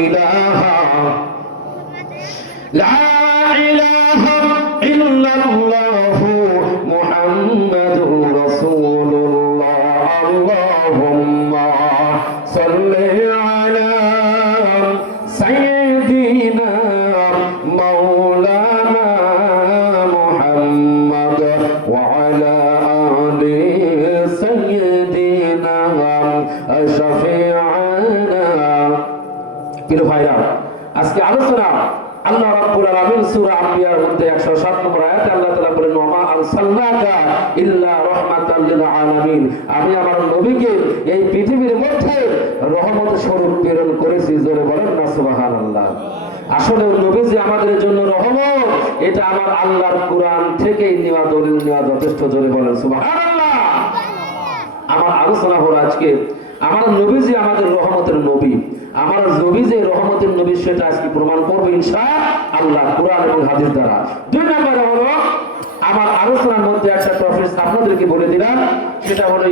ইলাহা লা ইলাহা ইল্লাল্লাহু মুহাম্মাদুর রাসূলুল্লাহ আল্লাহুম্মা সাল্লি আলা সাইয়্যিদিনা মাওলানা মুহাম্মাদ ওয়া আলা আলি সাইয়্যিদিনা শাফিআনা। প্রিয় ভাইরা, আজকে আলোচনা আল্লাহ রাব্বুল আলামিন সূরা আম্বিয়ার মধ্যে 107 নম্বর আয়াতে আল্লাহ তাআলা বলেন, ওয়া মা আরসালনাকা ইল্লা রাহমাতাল লিল আলামিন, আমি আমার নবীকে এই পৃথিবীর মধ্যে রহমত স্বরূপ প্রেরণ করেছি। জোরে বলেন না সুবহানাল্লাহ। আসলে নবীজি আমাদের জন্য রহমত, এটা আমার আল্লাহর কোরআন থেকেই নেওয়া, দলিল নেওয়া যথেষ্ট। জোরে বলেন সুবহানাল্লাহ। আমার আলোচনা হলো আজকে আমার নবীজি আমাদের রহমতের নবী, আমার নবী যে রহমতের নবী সেটা আজকে প্রমাণ করবে ইনশাআল্লাহ কোরআন এবং হাদিস দ্বারা। দুই নম্বরে হলো আমার আলোচনার মধ্যে একটা টপিক আপনাদেরকে বলে দিলাম, সেটা হলো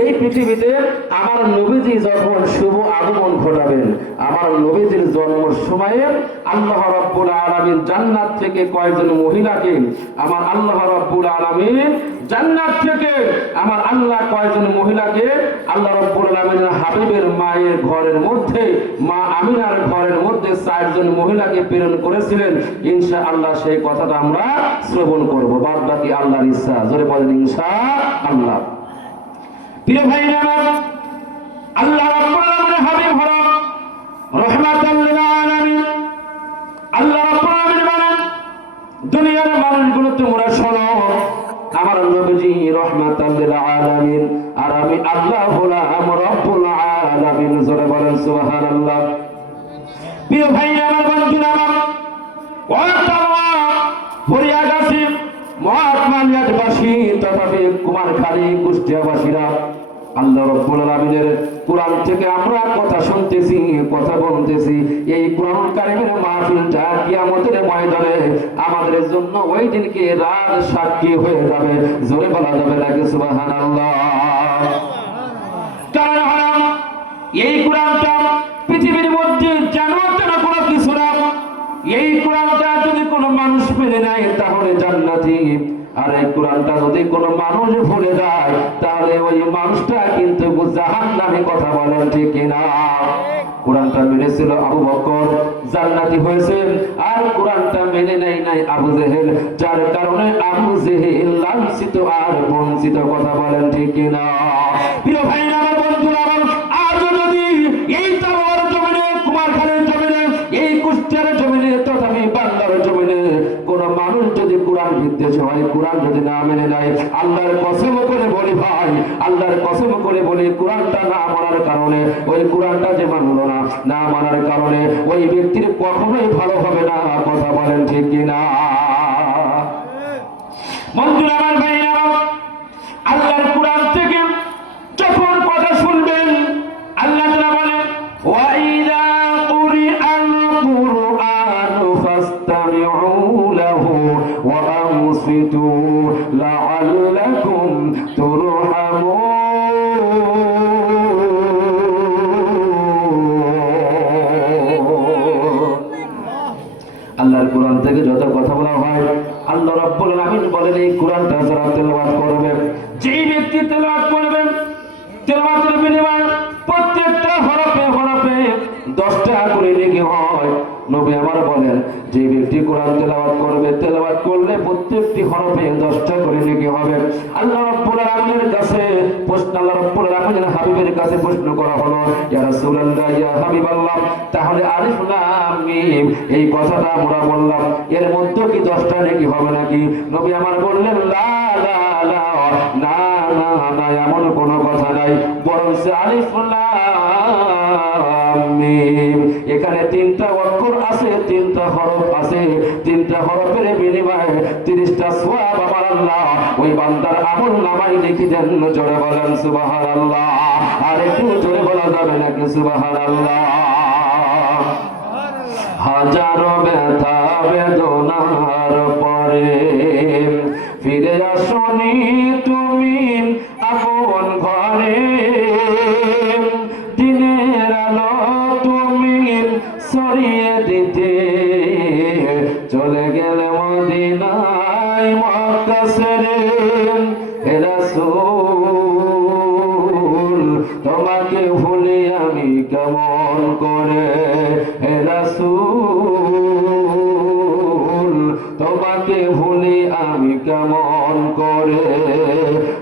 এই পৃথিবীতে আমার নবীজি যখন শুভ আগমন ঘটাবেন, আমার নবীজির জন্মের সময়ে আল্লাহ রাব্বুল আলামিন জান্নাত থেকে কয়েকজন মহিলাকে, আমার আল্লাহ রাব্বুল আলামিন জান্নাত থেকে আমার আল্লাহ কয়েকজন মহিলাকে আল্লাহ রাব্বুল আলামিনের হাবিবের মায়ের ঘরের মধ্যে, মা আমিনার ঘরের মধ্যে 4 জন মহিলাকে প্রেরণ করেছিলেন। ইনশাআল্লাহ সেই কথাটা আমরা শ্রবণ করব, বাদ বাকি আল্লাহর ইচ্ছা। জোরে বলেন ইনশাআল্লাহ। প্রিয় ভাইরা আমার, আল্লাহ রাব্বুল আলামিনের হাবিব হলো রাহমাতাল লিল আলামিন। আল্লাহ রাব্বুল আলামিন বলেন, দুনিয়ার মানুষগুলো তোমরা শোনো, আমার নবীজি রাহমাতাল লিল আলামিন, আর আমি আল্লাহ হলাম রব্বুল আলামিন। জোরে বলেন সুবহানাল্লাহ। প্রিয় ভাইরা আমার, বন্ধুরা আমার, হরিয়াগাছি মহাত্মানিয়াতবাসী তথাপি কুমারখালী কুষ্টিয়াবাসীরা আল্লাহ রাব্বুল আলামিনের কোরআন থেকে আমরা কথা শুনতেছি, কথা বলতেছি। এই কোরআন কারীমের মাহফিলটা কিয়ামতের ময়দানে আমাদের জন্য ওই দিনকে রাজ সাক্ষী হয়ে যাবে। জোরে বলা যাবে নাকি সুবহানাল্লাহ। কারণ এই কোরআনটা পৃথিবীর মধ্যে জান্নাত কোনো কিছু না। এই কোরআনটা যদি কোনো মানুষ মেনে নেয় তাহলে জান্নাতি, আর এই কোরআনটা যদি কোনো মানুষ ভুলে যায় তাহলে ওই মানুষটা কিন্তু জাহান্নামে। কথা বলেন ঠিক কিনা? কোরআনটা মেনেছিল আবু বকর, জান্নাতি হয়েছেন, আর কোরআনটা মেনে নাই আবু জেহেল, যার কারণে আবু জেহেল লাঞ্ছিত আর বঞ্চিত। কথা বলেন ঠিক কিনা? প্রিয় ভাইরা আমার, বন্ধুরা আমার, আজ যদি এই তাওয়ার জমিনে, কুমারখালীর জমিনে, এই কুষ্টিয়ার জমিনে তথাপি বাংলার জমিনে কোন মানুষ যদি কোরআন বিদ্বেষ হয়, কোরআন যদি না মেনে নেয়, আল্লাহর কসম করে বলি ভাই, আল্লাহর কসম করে বলি, কোরআনটা না মানার কারণে, ওই কোরআনটা যে মানলো না মানার কারণে ওই ব্যক্তির কখনোই ভালো হবে না। কথা বলেন ঠিক কিনা? বন্ধুরা আমার, ভাইরা আমার, আল্লাহর কোরআন থেকে যখন কথা শুনবেন, আল্লাহ তাআলা বলেন, ওয়াইদা কুরআন কুরআন ফাসতামিউ লাহু ওয়া আনসিতু লাআল্লাকুম তুরহামুন। আল্লাহর কোরআন থেকে যত কথা বলা হয়, আল্লাহ রাব্বুল আলামিন বলেন, এই কোরআনটা যারা তেলাওয়াত করবে, যেই ব্যক্তি তেলাওয়াত করবেন, তেলাওয়াতের বিনিময়ে প্রত্যেকটা হরফে হরফে 10 টাকা করে নেকি হয়। নবী আমার বলেন, যে ব্যক্তি কোরআন তেলাওয়াত করবে, তেলাওয়াত করলে প্রত্যেকটি হরফে 10 টাকা করে নেকি হবে। আল্লাহ রাব্বুল আলামিনের কাছে প্রশ্ন, আল্লাহ রাব্বুল আলামিনের হাবিবের কাছে প্রশ্ন করা হলো, ইয়া রাসূলুল্লাহ, ইয়া হাবিবাল্লাহ, তাহলে আলিফ লাম মিম এই কথাটা আমরা বললাম, এর মধ্যে কি 10 টাকা নেকি হবে নাকি? নবী আমার বললেন, লা লা লা, না না না, এমন কোনো কথা নাই, বরং আলিফ লাম মিম এখানে 3টা অক্ষর আছে, 3টা হরফ আছে, 3টা হরফের বিনিময়ে 30টা সওয়াব আমার আল্লাহ ওই বান্দার আমল নামায় লিখে দেন। জোরে বলেন সুবহানাল্লাহ। আর একটু জোরে বলা যাবে নাকি সুবহানাল্লাহ? হাজারো ব্যথা বেদনার পরে ফিরে আসনি তুমি আপন ঘরে, দিনের দিনের আলো তুমি ছড়িয়ে দিতে চলে গেলে মদিনায় মক্কা ছেড়ে হে রাসূল তোমাকে ভুলি আমি কেমন করে হে রাসূল তোমাকে ভুলি আমি কেমন করে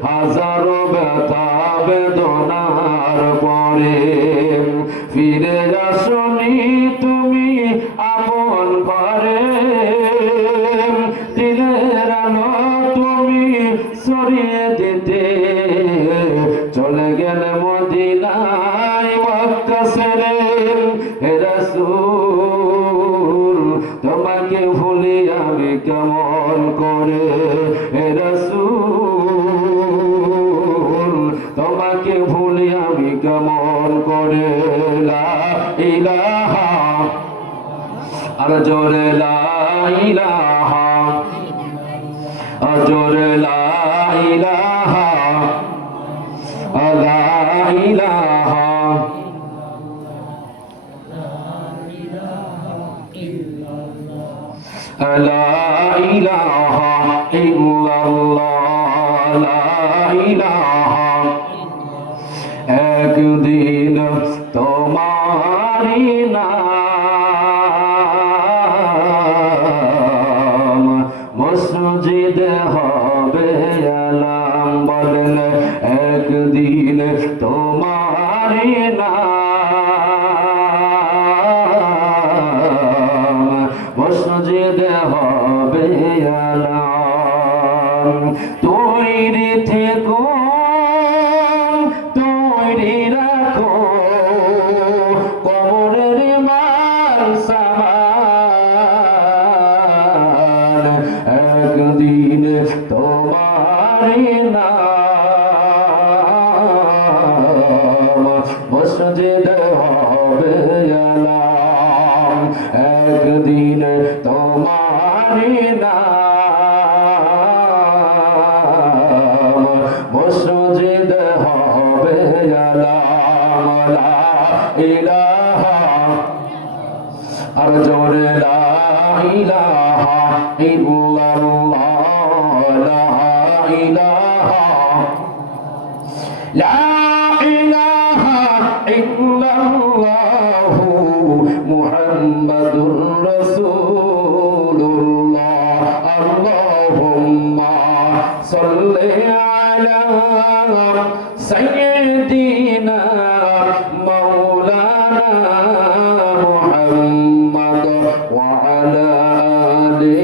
হাজারো ব্যথা বেদনার পরে ফিরে আসনি তুমি আপন ঘরে দিনের আলো তুমি ছড়িয়ে দিতে চলে গেলে মদিনায় মক্কা ছেড়ে হে রাসূল তোমাকে ভুলি আমি কেমন করে হে রাসূল তোমাকে ভুলি আমি কেমন করে লা ইলাহা আর জোরে লা ইলাহা আর জোরে লা ইলাহা লা ইলাহা লা ইলাহা ইল্লাল্লাহ লা ইলাহা একদিন তোমারি নাম মসজিদে হবে আলাম বলেন একদিন তোমারি নাম মসজিদে হবে আলাম তৈরি থেকো তৈরি রাখো কবরের মাল সামান একদিন তোমারি নাম মসজিদে হবে আলাম একদিন তোমারি নাম মসজিদে হবে আলাম লা ইলাহা আর জোরে লা ইলাহা ইল্লাল্লাহ লা ইলাহা লা ইলাহা ইল্লাল্লাহ মুহাম্মাদুর রাসূলুল্লাহ আল্লাহুম্মা সাল্লি আলা সাইয়্যিদিনা মাওলানা মুহাম্মদ ওয়া আলা আলি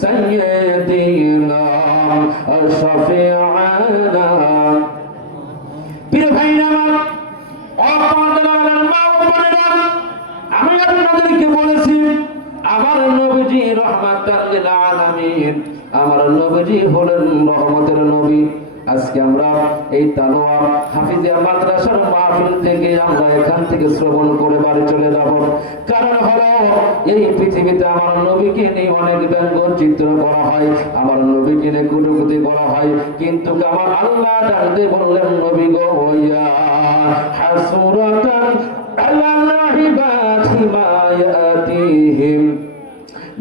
সাইয়্যিদিনা শাফি'ানা প্রিয় ভাইরা আমার মা ও বোনেরা আমি আপনাদেরকে বলেছি আমার নবীজি রাহমাতাল লিল আলামিন আমার নবীজি হলেন রহমতের নবী আজকে আমরা এই তালোয়া হাফিজিয়া মাদ্রাসার মাহফিল থেকে আমরা এখান থেকে শ্রবণ করে বাড়ি চলে যাব কারণ হলো এই পৃথিবীতে আমার নবীকে নিয়ে অনেক ব্যঙ্গ চিত্র করা হয় আমার নবীকে নিয়ে কটূক্তি করা হয় কিন্তু আমার আল্লাহ ডাকতে বললেন নবী গো ইয়া হাসরাতান আলাল ইবাদি মা ইয়াতিহিম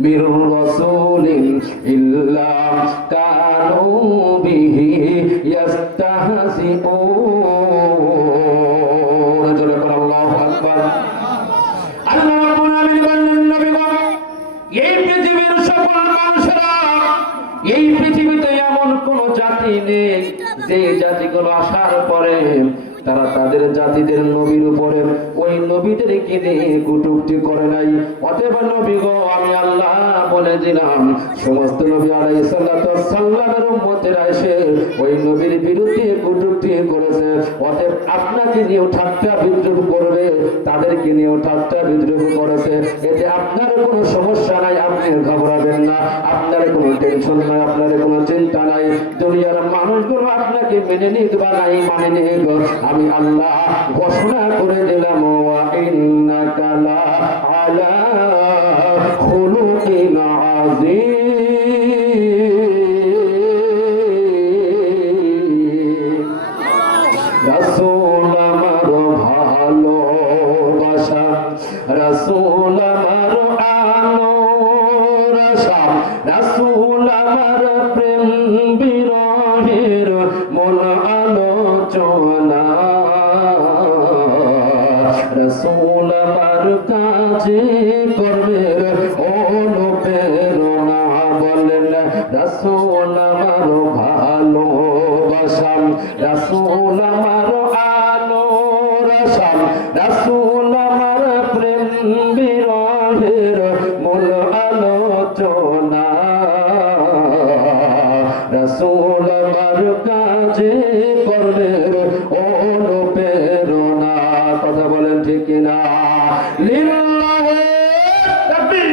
মির রাসূলিন ইল্লা কানু বিহি ইস্তাহজিউন জোরে বল আল্লাহু আকবার আল্লাহ রাব্বুল আলামিন বললেন নবী গো এই পৃথিবীর সকল মানুষেরা এই পৃথিবীতে এমন কোন জাতি নেই যে জাতিগুলো আসার পরে তারা তাদের জাতিদের নবীর উপরে ওই নবীদেরকে নিয়ে কটূক্তি করে নাই অতএব নবী গো আমি আল্লাহ বলে দিলাম সমস্ত নবী আলাইহিস সালাতু ওয়াস সালামের উম্মতেরা এসে ওই নবীর বিরুদ্ধে কটূক্তি করেছে অতএব আপনাকে নিয়েও ঠাট্টা বিদ্রূপ করবে তাদেরকে নিয়েও ঠাট্টা বিদ্রূপ করেছে এতে আপনার কোনো সমস্যা নাই আপনি ঘবরাবেন না আপনার কোনো টেনশন নাই আপনার কোনো চিন্তা নাই দুনিয়ার মানুষগুলো আপনাকে মেনে নিক বা নাই মানে নিক আমি আল্লাহ ঘোষণা করে দিলাম ওয়া ইন্নাকা লা আলা খুলুকিন আযীম রাসূল আমার ভালো রাসূল আমার আলোর আশা, রাসূল আমার প্রেম বিরহের মন আলোচনা, রাসূল আমার কাজে কর্মের অনুপ্রেরণা। বলেন রাসূল আমার ভালোবাসা, রাসূল আমার আলোর আশা, রাসূল আমার প্রেম বিরহের মূল আলোচনা, রাসূল আমার কাজে কর্মের অনুপ্রেরণা। কথা বলেন ঠিক কিনা? লিল্লাহি তাকবীর,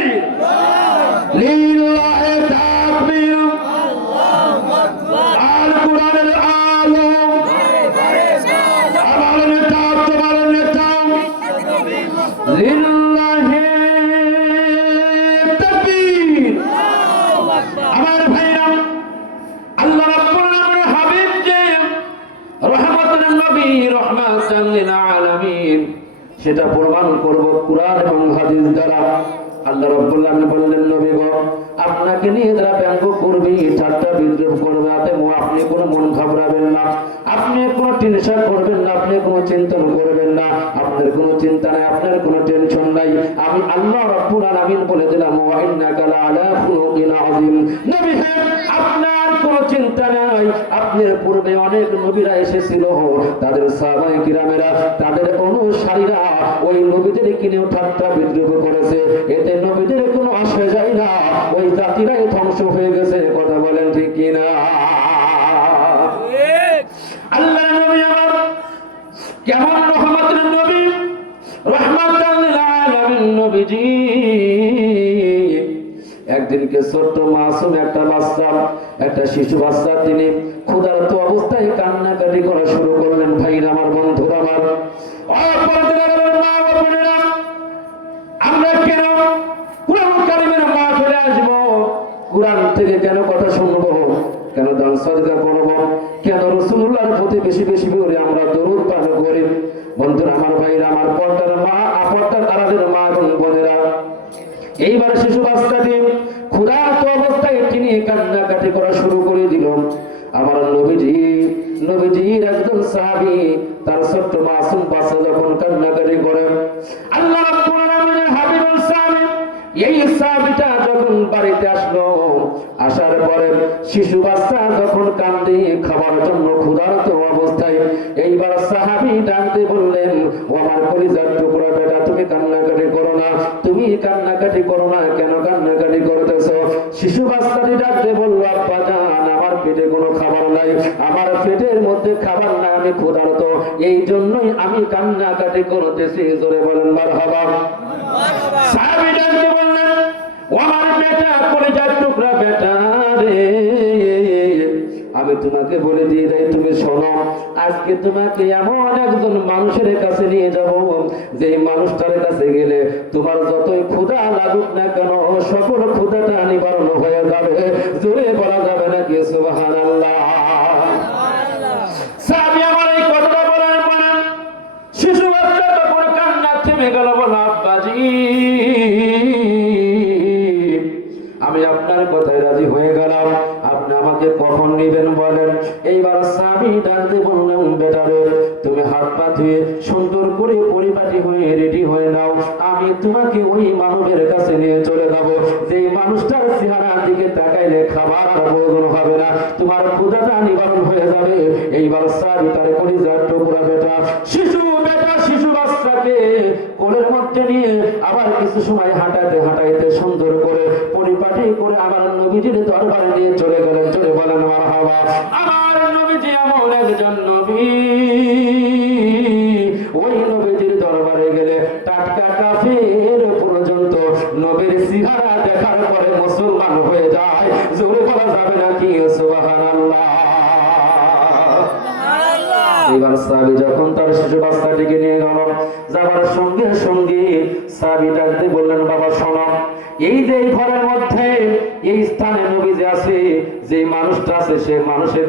লিল্লাহি তাকবীর, আল্লাহু আকবার। আল কোরআনের আলো, আমার নেতা তোমার নেতা, লিল্লাহি তাকবীর। আমার ভাইরা, আল্লাহ রাব্বুল আলামিন হাবিবকে রহমাতুল নবী, রাহমাতাল লিল আলামিন, সেটা প্রমাণ করব কুরআন এবং হাদিস দ্বারা। আল্লাহ রাব্বুল আলামিন বললেন, নবী গো, আপনাকে নিয়ে যারা ব্যঙ্গ করবে, ঠাট্টা বিদ্রূপ করবে, আপনি কোনো মন ঘাবড়াবেন না, আপনি কোনো টেনশন করবেন না, আপনি কোনো চিন্তা করবেন না, আপনার কোনো চিন্তা নাই, আপনার কোনো টেনশন নাই। আমি আল্লাহ রাব্বুল আলামিন বলে দিলাম, ওয়া ইন্নাকা লাআলা খুলুকিন আযীম। নবী হে, আপনার কোনো চিন্তা নাই। আপনার পূর্বে অনেক নবীরা এসেছিল, তাদের সাহাবায়ে কিরামেরা, তাদের অনুসারীরা ওই নবীদের কিনেও ঠাট্টা বিদ্রূপ করেছে, এতে নবীদের কোনো আসে যায় না, ওই জাতিরাই ধ্বংস হয়ে গেছে। কথা বলেন ঠিক কিনা? আল্লাহ নবী আমার কেমন রহমতের নবী, রাহমাতাল লিল আলামিন নবীজি। একদিনকে ছোট্ট মাসুম একটা বাচ্চা, একটা শিশু বাচ্চা, তিনি ক্ষুধার্ত অবস্থায় কান্নাকাটি করা শুরু করলেন। ভাইরা আমার, বন্ধুরা আমার, আমরা কেন কুরআন কারীমের মাহফিলে আসবো? কুরআন থেকে কেন কথা শুনবো? কেন দান সদকা করব? কেন রাসূলুল্লাহর প্রতি বেশি বেশি করে আমরা দরুদ পাঠ করি? বন্ধুরা আমার, ভাইরা আমার, পর্দার মা, পর্দার আড়ালের মা এবং বোনেরা, এইবার শিশু বাচ্চাটি ক্ষুধার্ত অবস্থায় তিনি কান্নাকাটি করা শুরু করে দিল। আমার নবীজির একজন সাহাবী, তার ছোট্ট মাসুম বাচ্চা যখন কান্নাকাটি করে, আল্লাহ রাব্বুল আলামিনের হাবিবুল সাহাবী, এই সাহাবীটা যখন বাড়িতে আসলো, আসার পরে শিশু বাচ্চা যখন কান্দে খাবার জন্য ক্ষুধার্ত অবস্থায়, এইবার সাহাবী ডাকতে বললেন, ও আমার কলিজার টুকরা বেটা, তুমি কান্নাকাটি করো না, তুমি কান্নাকাটি করো না, কেন কান্নাকাটি করতেছো? শিশু বাচ্চাটি ডাকতে বলল, আব্বা জান, আমার পেটে কোনো খাবার নাই, আমার পেটের মধ্যে খাবার নাই, আমি ক্ষুধার্ত, এই জন্যই আমি কান্নাকাটি করতেছি। জোরে বলেন মারহাবা। সাহাবী ডাকতে বললেন, ও আমার বেটা, কলিজার টুকরা বেটা রে, আমি তোমাকে বলে দিয়ে যাই, তুমি শোনো, আজকে তোমাকে এমন একজন মানুষের কাছে নিয়ে যাব, যে মানুষটার কাছে গেলে তোমার যতই ক্ষুধা লাগুক না কেন, সকল ক্ষুধাটা নিবারণ হয়ে যাবে। জোরে বলা যাবে নাকি সুবহানাল্লাহ? সাহাবী আমার এই কথাটা বলার পরে শিশু বাচ্চা তখন কান্না থেমে গেল, বলো, আব্বাজি, আমি আপনার কথায় রাজি হয়ে গেলাম, আপনি আমাকে কখন নেবেন বলেন? এইবার স্বামী ডাকতে বললাম, বেটা রে, তুমি হাত পা ধুয়ে সুন্দর করে পরিপাটি হয়ে রেডি হয়ে নাও, আমি তোমাকে ওই মানবের কাছে নিয়ে চলে যাবো, যে মানুষটার চেহারার দিকে তাকাইলে খাবার আর প্রয়োজন হবে না, তোমার ক্ষুধাটা নিবারণ হয়ে যাবে। এইবার স্বামী তার কলিজার টুকরা বেটা, শিশু বাচ্চাকে কোলের মধ্যে নিয়ে আবার কিছু সময় হাঁটাইতে হাঁটাইতে সুন্দর করে পরিপাটি করে আমার নবীজির দরবারে নিয়ে চলে গেলেন। চলে বলেন মারহাবা। আমার নবীজি এমন একজন নবী, ওই নবীজির দরবারে গেলে টাটকা কাফের পর্যন্ত নবীর চেহারা দেখার পরে মুসলমান হয়ে যায়। জোরে বলা যাবে নাকি সুবহানাল্লাহ? এবার সাহাবী যখন তার শিশু বাচ্চাটিকে নিয়ে গেল, যাবার সঙ্গে সঙ্গে সাহাবী ডাকতে বললেন, বাবা শোনো, এই যে ঘরের মধ্যে এই স্থানে নবী যে আছে, যে মানুষটা আছে, সে মানুষের